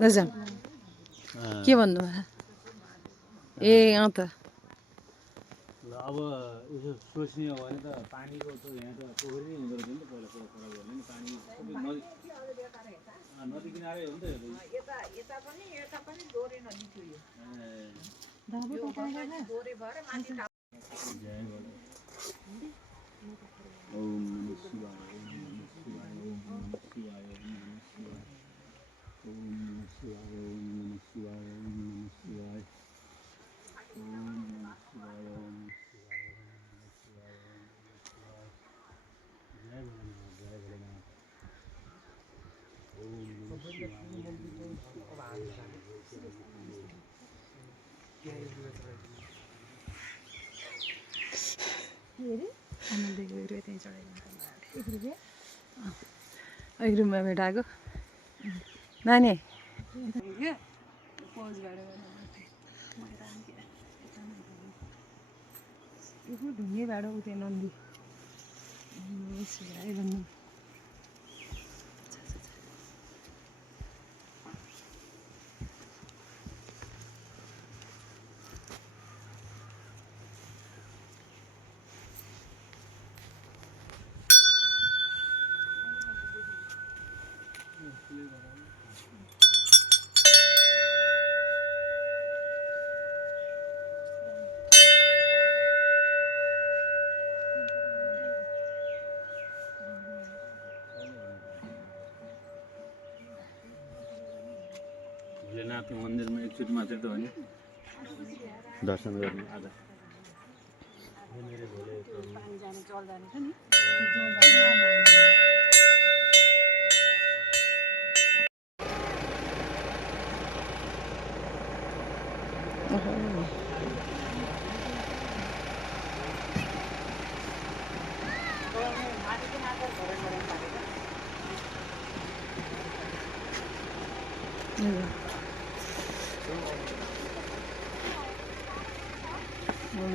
लैजाऊ के भन्नुभयो ए अँ त अब यसो सोच्ने हो भने त पानीको त यहाँ त पोखरी नै हुँदो रहेछ नि त पहिला खराब भयो भने पानी नदी किनारै हो नि त यता पनि दोरे नदी थियो यो दोरे भएर माथि ओम नमः शिवाय ओम नमः शिवाय ओम नमः शिवाय ओम नमः शिवाय ओम नमः शिवाय ओम नमः शिवाय ओम नमः शिवाय ओम नमः शिवाय ओम एक रुममा भेटाएको नानी ढुङ्गे भाडो उतै नन्दी भन्नु भोलेनाथ मन्दिरमा एकचोटि मात्रै त हो नि दर्शन गर्नु आज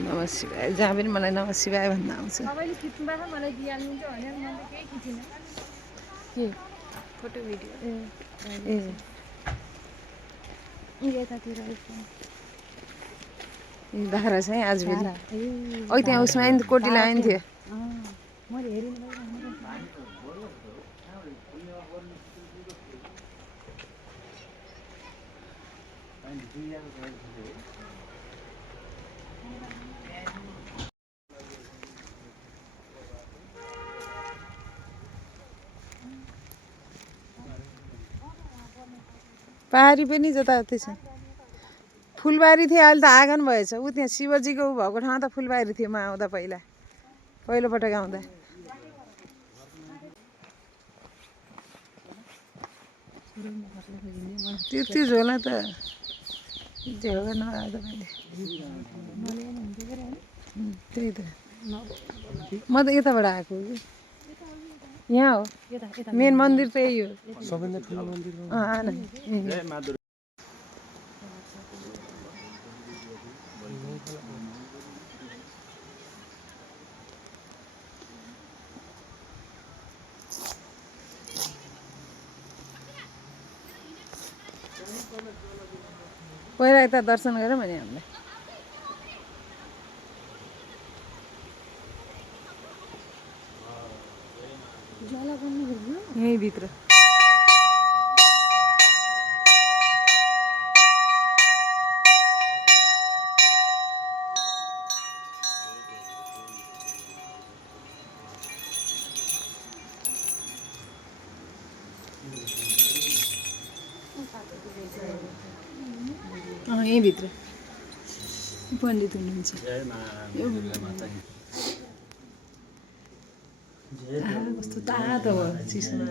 नमः शिवाय जहाँ पनि मलाई नमः शिवाय भन्न आउँछ के फोटो भिडियो ए बाख्रा छ है आज फेरि अघि त्यहाँ उसमा आइन्थ्यो कोटीलाई आइन्थ्यो पहाडी पनि जताततै छ फुलबारी थियो अहिले त आँगन भएछ ऊ त्यहाँ शिवजीको ऊ भएको ठाउँ त फुलबारी थियो म आउँदा पहिलोपटक आउँदा त्यो झोला त झोला नआएको मैले त्यही त म त यताबाट आएको यहाँ हो मेन मन्दिर त यही हो पहिला यता दर्शन गरौँ भने हामीलाई यहीँ भित्र यहीँ भित्र पण्डित हुनुहुन्छ कस्तो तातो भयो चिसोमा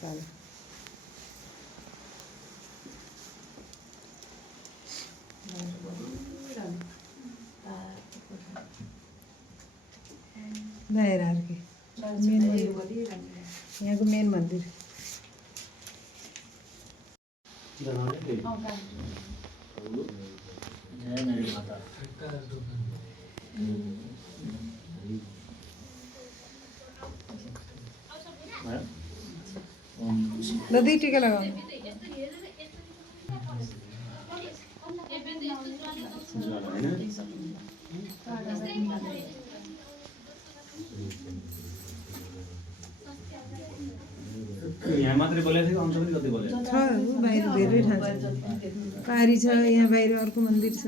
कालो बाहिर अर्कै मेन मन्दिर यहाँको मेन मन्दिर दादी टीका लगाऊ यहाँ मात्रै बोलेको थियो अन्त पनि कति बोलेको छ बाहिर धेरै ठाउँ छ पारी छ यहाँ बाहिर अर्को मन्दिर छ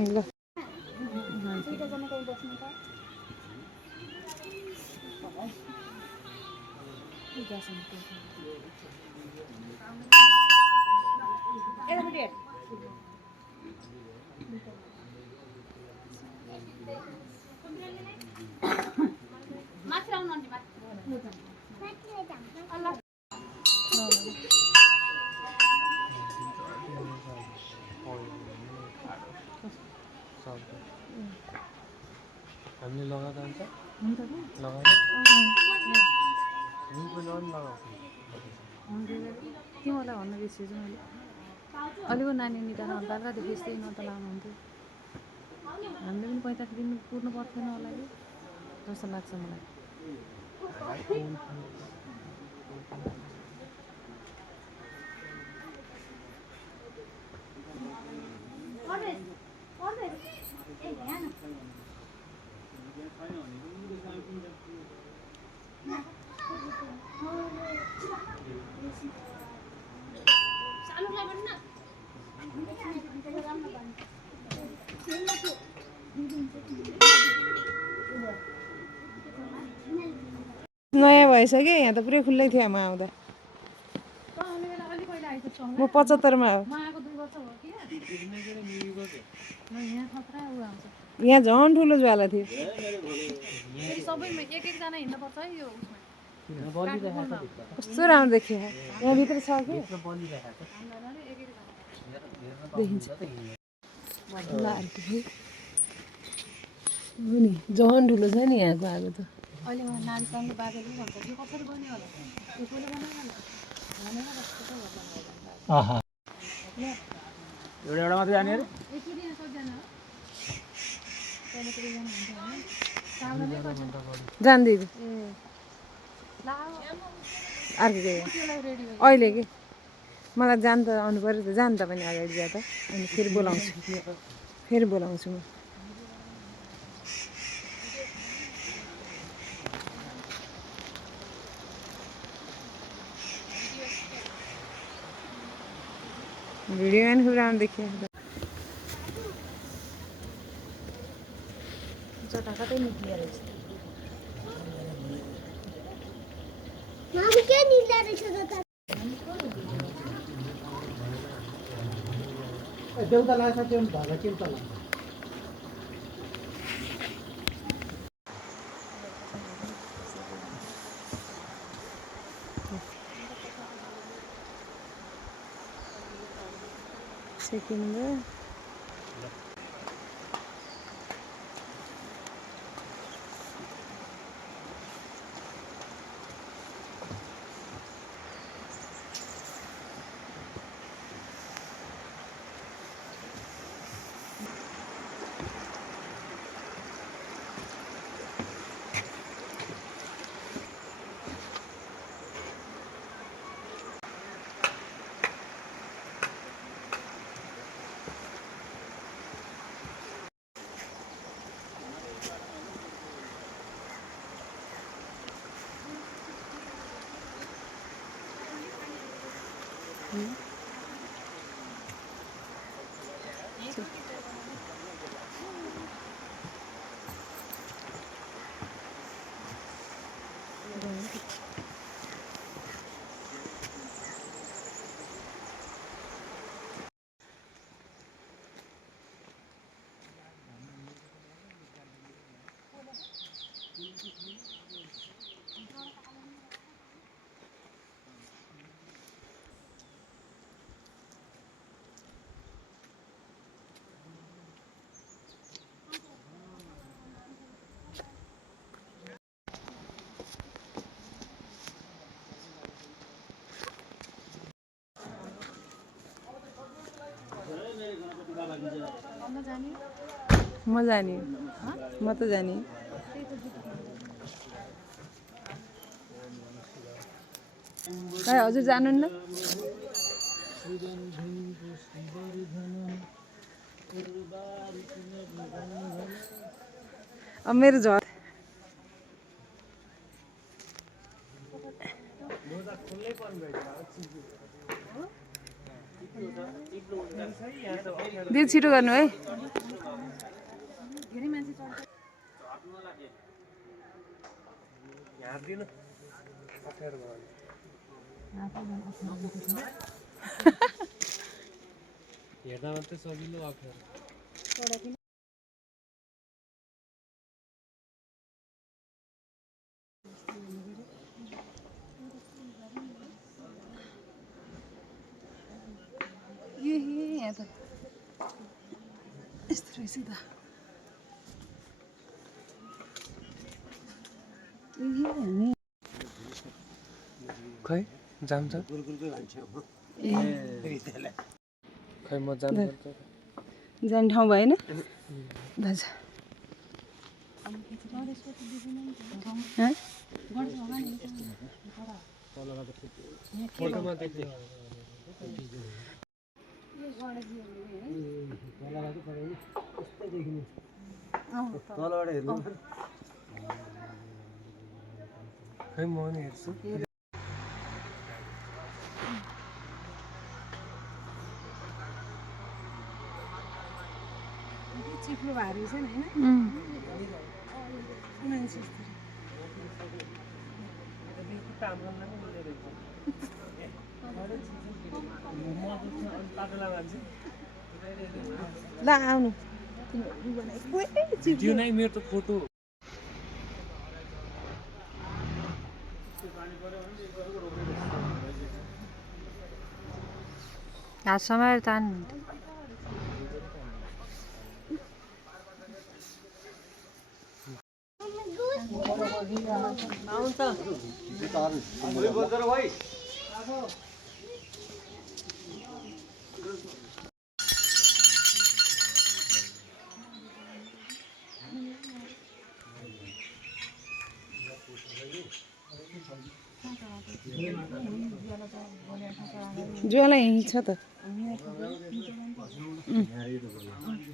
ल हामीले लगाएको अन्त तिमीहरूलाई भन्न बिर्सेछु मैले अलिको नानी निधान हल्का देखिस् न त लानुहुन्थ्यो हामीले पनि 45 दिन पुर्नु पर्थेन होला कि जस्तो लाग्छ मलाई नयाँ भइसक्यो यहाँ त पुरै खुल्लै थियो म आउँदा म 75 मा हो यहाँ झन् ठुलो ज्वाला थियो कस्तो राम्रो देखियो यहाँ भित्र छ कि देखिन्छ हो नि झन् ठुलो छ नि यहाँको आगो त अहिले उहाँ नानीसँग बाजेले पनि भन्छ त्यो कसरी बन्यो होला त्यसले बनाएन आहा एउटा मात्रै जाने अरे एकचोटि यहाँ सबजना जान्दिनँ ए ला अर्को के रेडी अहिले के मलाई जान त आउनु पऱ्यो त जान त पनि अगाडि जा त अनि फेरि बोलाउँछु म वीडियो में खूब राम देखिए टाकाटाই निक्लिया रहेछ नाम के नीला रहेछ त देउता लाग्छ त्यो धागा चिन्ता लाग्छ सेकेन्ड म जाने म त जाने खै हजुर जानुहुन्न अब मेरो झर दिदी छिटो गर्नु है हेर्दा मात्रै सजिलो अप्ठ्यारो यहाँ त यस्तो रहेछ त खै जान्छ खै म जानुपर्छ जाने ठाउँ भएन दाजु फोटोमा देख्दै खै म नि हेर्छु चिप्लो भारी छ नि ल आउनु त्यो नै मेरो त फोटो हात समाएर तान्नु ज्वाला यहीँ छ त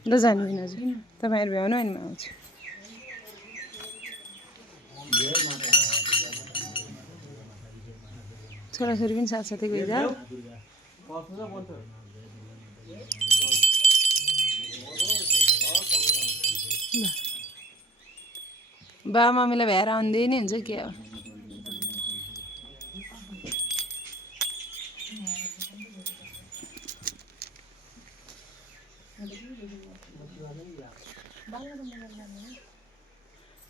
ल जानु होइन हजुर तपाईँहरू भ्याउनु अनि म आउँछु छोराछोरी पनि साथसाथै गइजा बाबा मम्मीलाई भ्याएर आउँदै नै हुन्छ के अब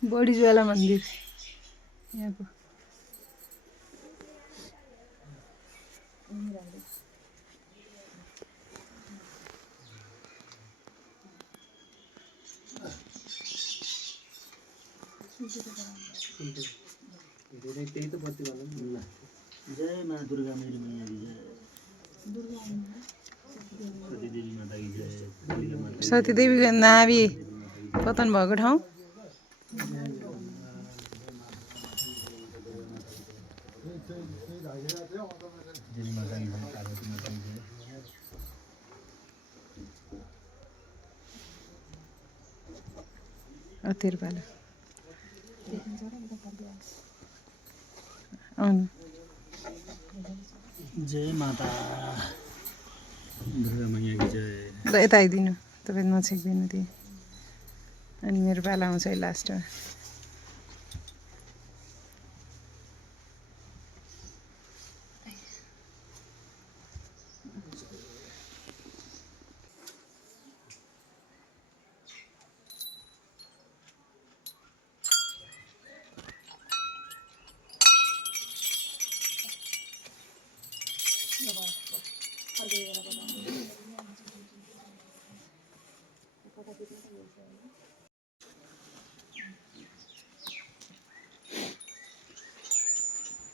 बढी ज्वाला मन्दिर यहाँको त्यही त बत्ती भन्नु जय माँ दुर्गा मेरी मैया की जय सती देवी माता की जय सती देवीको नाभि पतन भएको ठाउँ देवी माता की जय पार्वती माता की जय तिरपाल आउनु जय माता दुर्गा मैया की जय ल यता आइदिनु तपाईँ नछेक्दिनु त्यही अनि मेरो पाला आउँछ है लास्टमा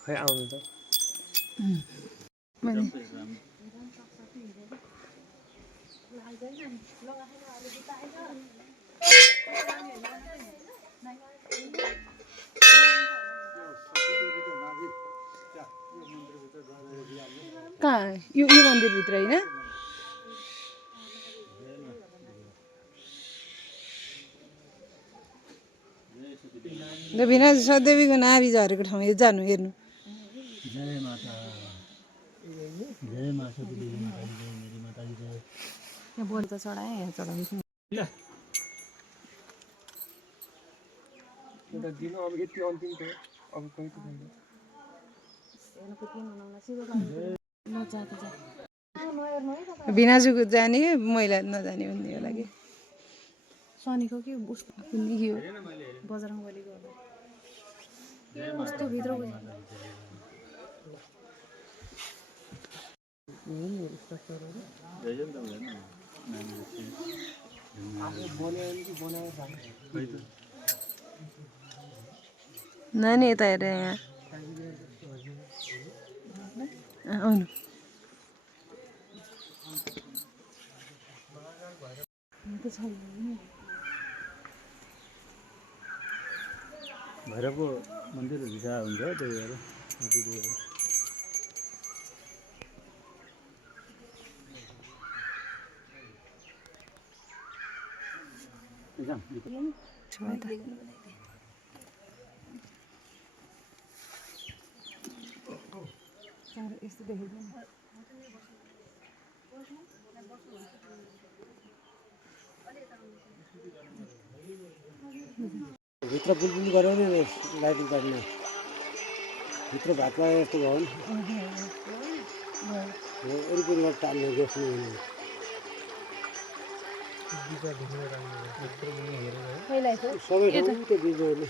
खै आउनु त मैले कहाँ यो मन्दिरभित्र होइन भिना सदेवीको नाभि झरेको ठाउँ जानु हेर्नु जय माता जय माता दी जय मेरी माता जी जय यहाँ बोल त चढाएँ यहाँ चढाउँछु एउटा दिन अब यति अन्तिम थियो अब कोही त छैन भिनाजुको जाने महिला नजाने भन्ने होला कि शनिको कि उसको यो बजरङ्गबलीको कस्तो भित्र नानी यता हेर यहाँ आउनु भैरवको मन्दिर भिजा हुन्छ त्यही भएर यस्तो देखेको भित्र बुलबुल गऱ्यो नि लाइटिङ पार्ने भित्र भात पाए जस्तो भयो नि वरिपरिबाट टाल्ने देख्ने सबै ठाउँ त्यो बिजुवाले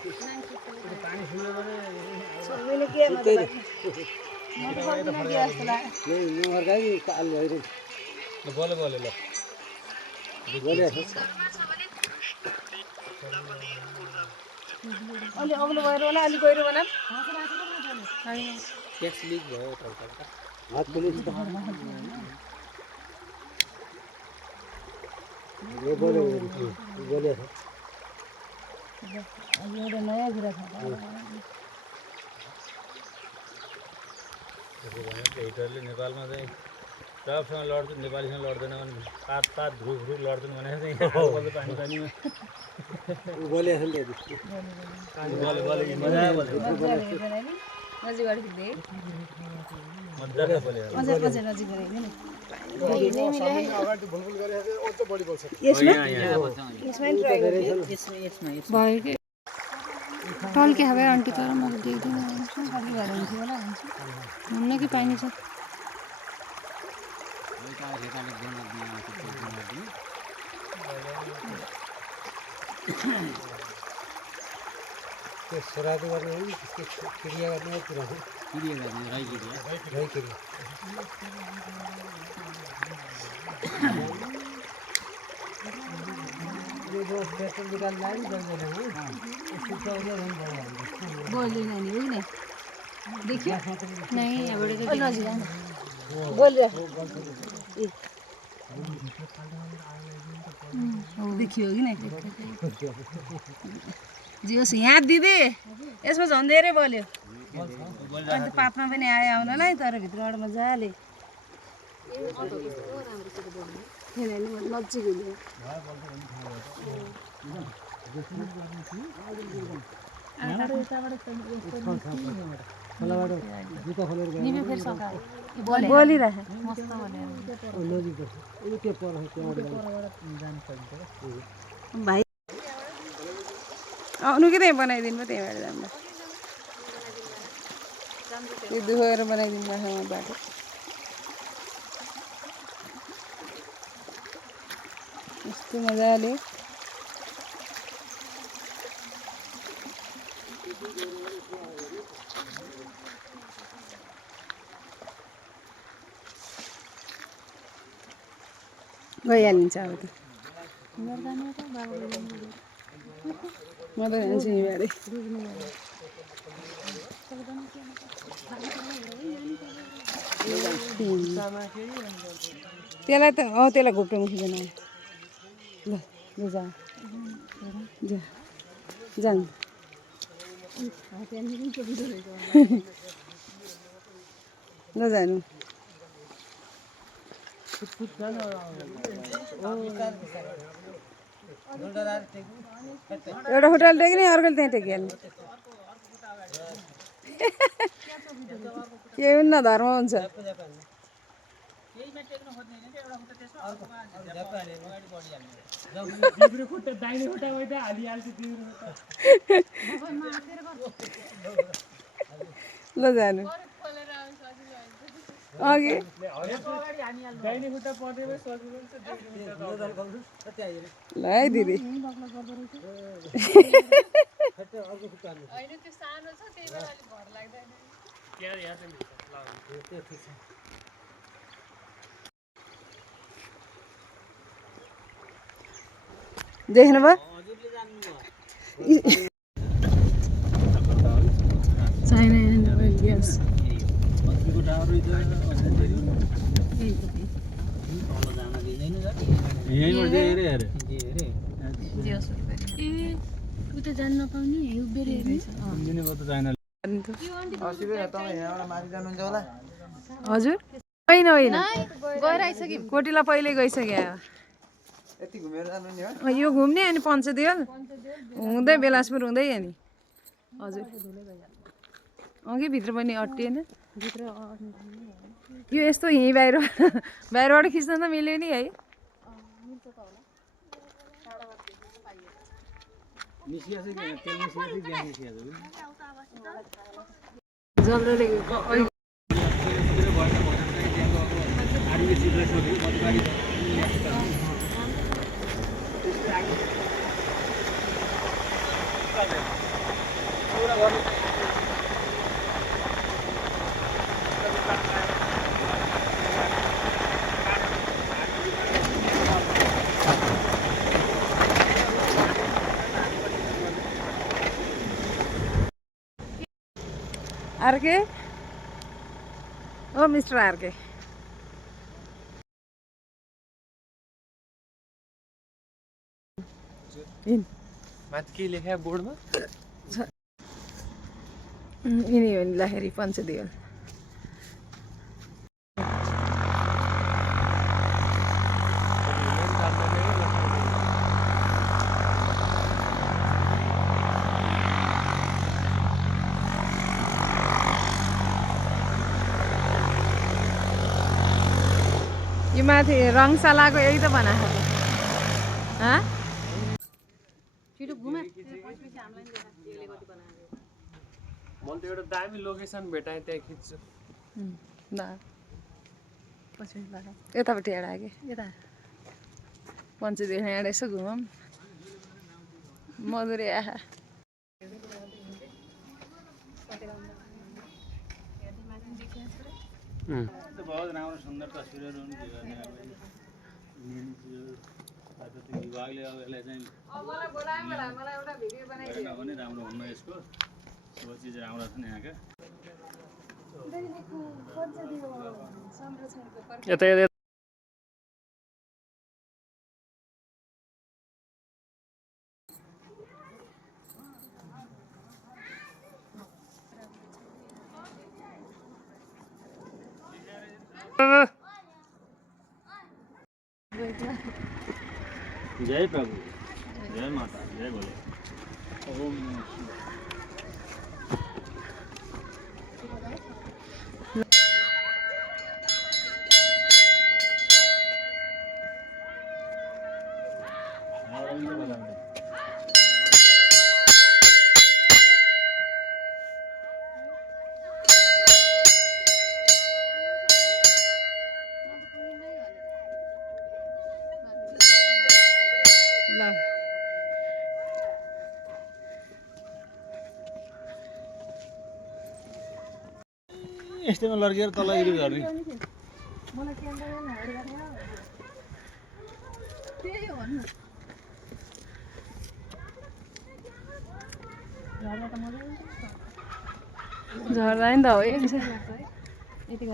नहर्काइ काल भइरह बोले बोले ल बोले अलि अग्लो गएर होला अलि गहिरो बना ट्याक्स लिक भयो हात पुलिस बोले बोले एउटा नयाँ कुरा छ हिटरले नेपालमा चाहिँ टपसँग लड्दैन नेपालीसँग लड्दैन भने पात पात ध्रुव ध्रुव लड्दैन भनेर चाहिँ पानी पानीमा बोले बोले बोले मजा बोले नजिकबाट खिच्दै मजाले बोले नजिक गराइदियो नि भयो कि टल्के खाए आन्टी तर मैले देख्दिनँ खालि भएर हुन्थ्यो होला हुन्न कि पानी छ श्राद्ध गर्ने हो नि त्यसको क्रिया गर्ने कुरा हो क्रिया गर्ने राई क्रिया यो जो पेट्रोल निकाल्न लाग्यो नि बोल्यो नानी हो नि देखियो नहीं यहाँबाट नजिक देखियो कि नै जियोस् यहाँ दिदी यसमा झन् धेरै बोल्यो अन्त पापमा पनि आयो आउनलाई तर भित्रबाट मजाले नजिक बोलिरहे भाइ आउनु कि त्यहीँ बनाइदिनु भयो त्यहीँबाट जाँदा त्यो दुखेर बनाइदिनु भएको बाटो यस्तो मजाले गइहालिन्छ अब त म त जान्छु यहीँबाटै त्यसलाई त त्यसलाई घोप्टो मुखिँदैन ल ल जा जा जानु ल जानु एउटा होटल टेक्ने अर्कोले त्यहीँ टेकिहाल्ने के हुन्न धर्म हुन्छ ल जानु अघि ल है दिदी देख्नुभयो चाइना एन्ड ओइल ग्यास उता जानु नपाउने उभिएर हजुर होइन होइन कोटिला पहिले गइसक्यो यो घुम्ने अनि पञ्चदेवल हुँदै बेलासपुर हुँदै अनि हजुर अघि भित्र पनि अट्टिएन यो यस्तो यहीँ बाहिरबाट खिच्न त मिल्यो नि है आरके ओ मिस्टर आरके माथि के लेखा बोर्डमा यिनी हो नि लाखेरी पञ्चदेवल यो माथि रङशालाको यही त बनाएको हाँ मैले त एउटा दामी लोकेसन भेटाएँ त्यहाँ खिच्छु ल यतापट्टि एउटा कि यता पञ्चदेवल यहाँ यसो घुमौँ मधुरे आहा बहुत राम्रो सुन्दर तस्बिरहरू विभागले अब यसलाई चाहिँ पनि राम्रो हुन्न यसको सबै चिज राम्रो छन् यहाँका यता यता जय प्रभु जय माता जय बोले ओम नमः शिवाय यस्तैमा लड्केर तल इडिट गर्ने झर्दा नि त हो यति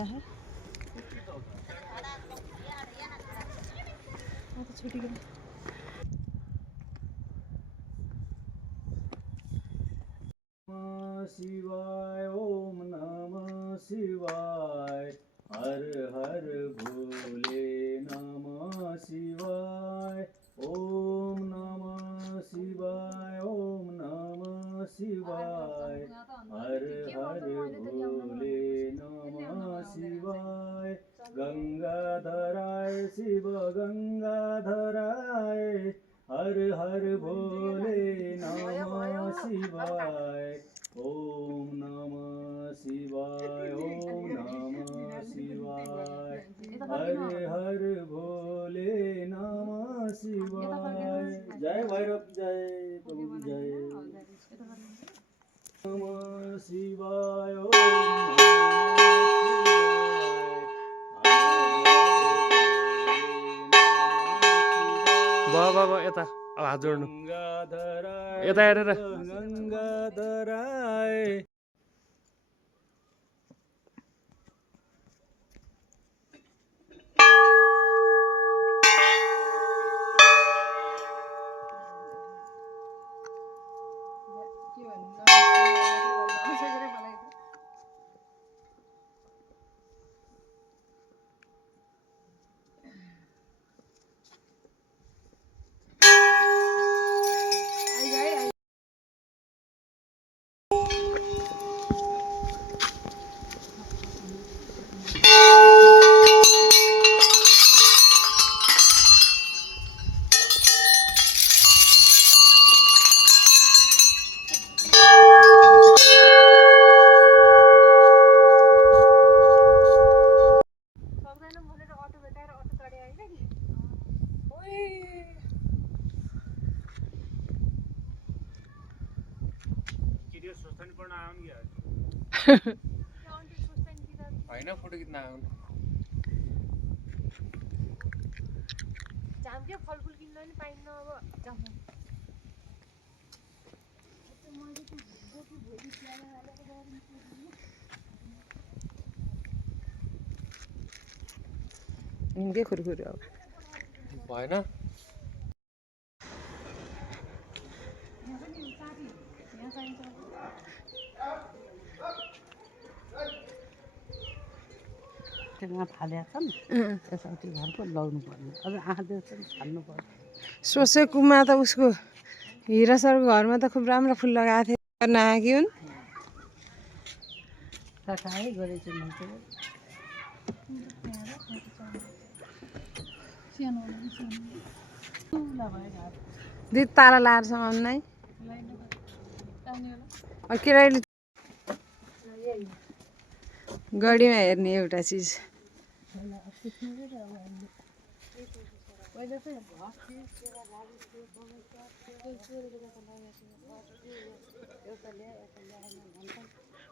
शिवाय ओम नमः शिवाय हर हर भोले नमः शिवाय ओम नमः शिवाय ओम नमः शिवाय हर हर भोले नमः शिवाय गंगाधराय शिव गंगाधराय हर हर भोले नमः शिवाय ओम नमः शिवाय ओम नमः शिवाय हर हर भोले नमः शिवाय जय भैरव जय प्रभु जय नमः शिवाय ओम बाबा यता अब हात जोड्नु यता हेरेर गंगाधराय होइन फोटो खिच्न आउनु झामके फलफुल किन्न पनि पाइन्न अब निकै खुरखुरी अब भएन त्यहाँ फालेको छ नि त्यसपछि घरको लाउनु पर्ने अझ आँखाले चाहिँ छान्नु पर्छ सोचेकोमा त उसको हिरा सरको घरमा त खुब राम्रो फुल लगाएको थियो नआएकी हुन् सफाइ गरेको मान्छे दुई तारा लाएर समाउनु नै केटाले गढीमा हेर्ने एउटा चिज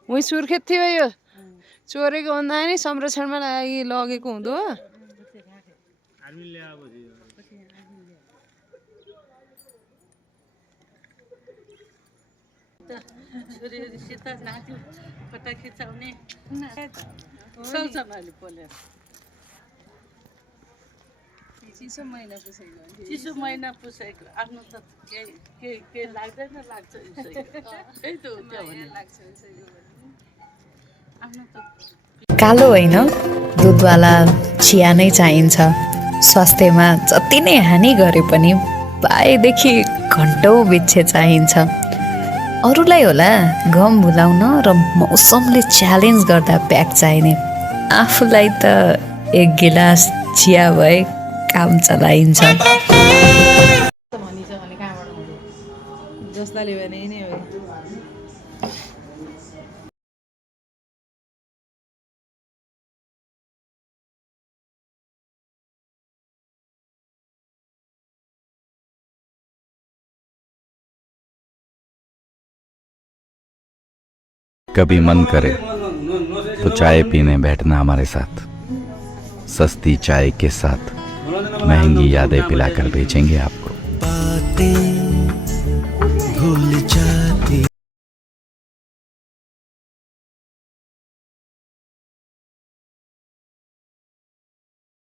उहीँ सुर्खेत थियो यो चोरेको भन्दा नि संरक्षणमा लागि लगेको हुँदो हो छोरीहरूसित नाच्यो फोटो खिचाउने सबैजनाले बोले चिसो महिना पुसेको आफ्नो त केही लाग्दैन लाग्छ त्यही त हो त्यो भने आफ्नो त कालो होइन दुधवाला चिया नै चाहिन्छ स्वास्थ्यमा जति नै हानि गरे पनि पाएदेखि घन्टौँ बिच्छे चाहिन्छ अरूलाई होला गम भुलाउन र मौसमले च्यालेन्ज गर्दा प्याक चाहिने आफूलाई त एक गिलास चिया भए काम चलाइन्छ जस्ताले भने नै हो कभी मन करे तो चाय पीने बैठना हमारे साथ सस्ती चाय के साथ महंगी यादें पिलाकर बेचेंगे आपको।